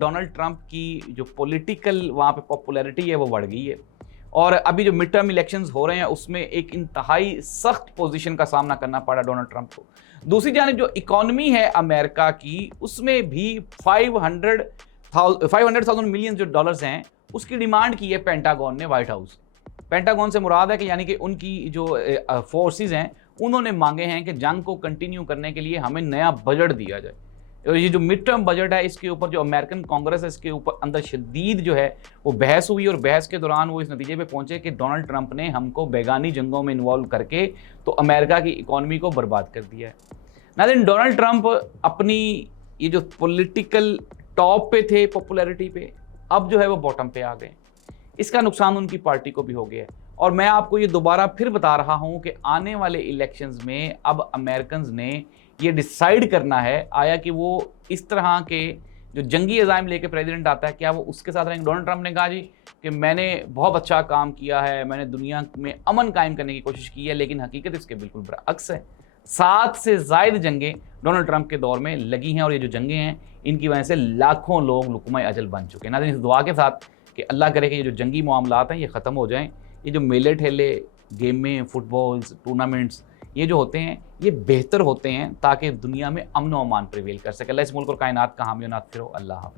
Donald Trump की जो political वहाँ पे पॉपुलैरिटी है वो बढ़ गई है और अभी जो मिड टर्म इलेक्शंस हो रहे हैं उसमें एक इंतहाई सख्त पोजीशन का सामना करना पड़ा डोनाल्ड ट्रंप को। दूसरी जानिब जो इकोनॉमी है अमेरिका की उसमें भी 500,000 मिलियन जो डॉलर्स हैं उसकी डिमांड की है पेंटागन ने, व्हाइट हाउस। पेंटागन से मुराद है कि यानी कि उनकी जो फोर्सेस हैं उन्होंने मांगे हैं कि जंग को कंटिन्यू करने के लिए हमें नया बजट दिया जाए। और ये जो मिड टर्म बजट है इसके ऊपर जो अमेरिकन कांग्रेस है इसके ऊपर अंदर शदीद जो है वो बहस हुई और बहस के दौरान वो इस नतीजे पे पहुंचे कि डोनाल्ड ट्रंप ने हमको बेगानी जंगों में इन्वॉल्व करके तो अमेरिका की इकॉनमी को बर्बाद कर दिया है। नाज़रीन, डोनाल्ड ट्रंप अपनी ये जो पॉलिटिकल टॉप पे थे पॉपुलैरिटी पे, अब जो है वो बॉटम पे आ गए। इसका नुकसान उनकी पार्टी को भी हो गया है और मैं आपको ये दोबारा फिर बता रहा हूं कि आने वाले इलेक्शंस में अब अमेरिकन्स ने ये डिसाइड करना है आया कि वो इस तरह के जो जंगी अज़ाइम लेके प्रेसिडेंट आता है क्या वो उसके साथ रहेंगे। डोनाल्ड ट्रंप ने कहा जी कि मैंने बहुत अच्छा काम किया है, मैंने दुनिया में अमन कायम करने की कोशिश की है, लेकिन हकीकत इसके बिल्कुल बरअक्स है। 7 से ज़ायद जंगें डोनाल्ड ट्रंप के दौर में लगी हैं और ये जो जंगें हैं इनकी वजह से लाखों लोग लुकमा अजल बन चुके हैं। नाज़रीन, इस दुआ के साथ कि अल्लाह करे कि ये जो जंगी मामलात हैं ये ख़त्म हो जाएं, ये जो मेले ठेले गेमें, फुटबॉल्स, टूर्नामेंट्स ये जो होते हैं ये बेहतर होते हैं ताकि दुनिया में अमन व अमान प्रिवेल कर सके। अल्लाह इस मुल्क और कायनात का हामी व नासिर हो। अल्लाह हाफ़िज़।